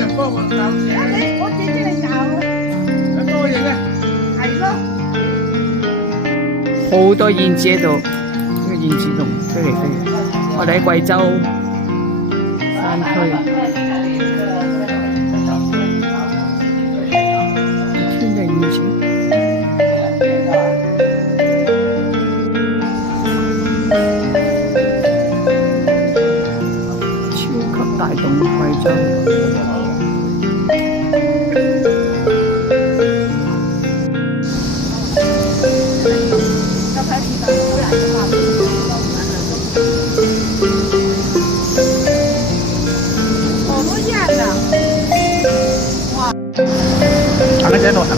人幫我教。我自己嚟教啊。有多嘢嘅。係咯。好多燕子喺度，呢個燕子洞飛嚟飛去。我哋喺貴州山區，天嘅燕子，超級大洞貴州。行喺度行。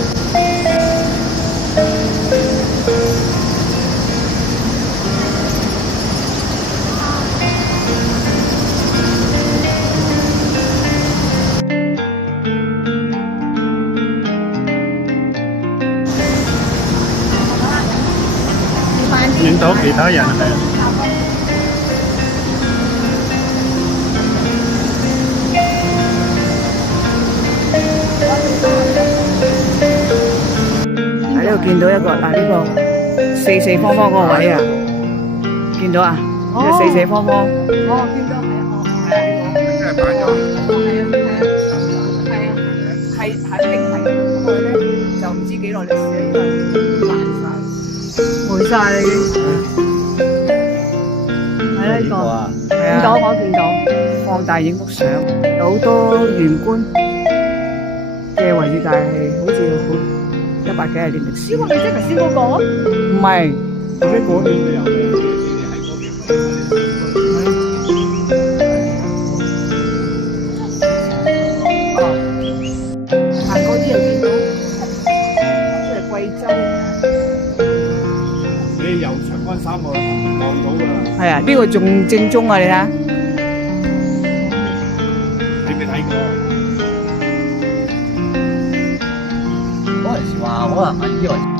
見到其他人係咪？喺呢度見到一個嗱，呢個四四方方嗰個位啊，見到啊？呢個四四方方。哦，見到係哦，即係擺咗。係肯定係，不過咧就唔知幾耐歷史啦，因為爛晒，霉晒啦已經。係啦，呢個係啊，見到我見到。放大影幅相，有好多玄關嘅位置，但係好似好100幾廿年歷史。呢個咪即係頭先嗰個？唔係，喺嗰邊。行過啲又見到，即係貴州。你由長江三號望到㗎啦。係啊，呢個仲正宗啊！你睇下。你未睇過？嗰陣時話可能係以為。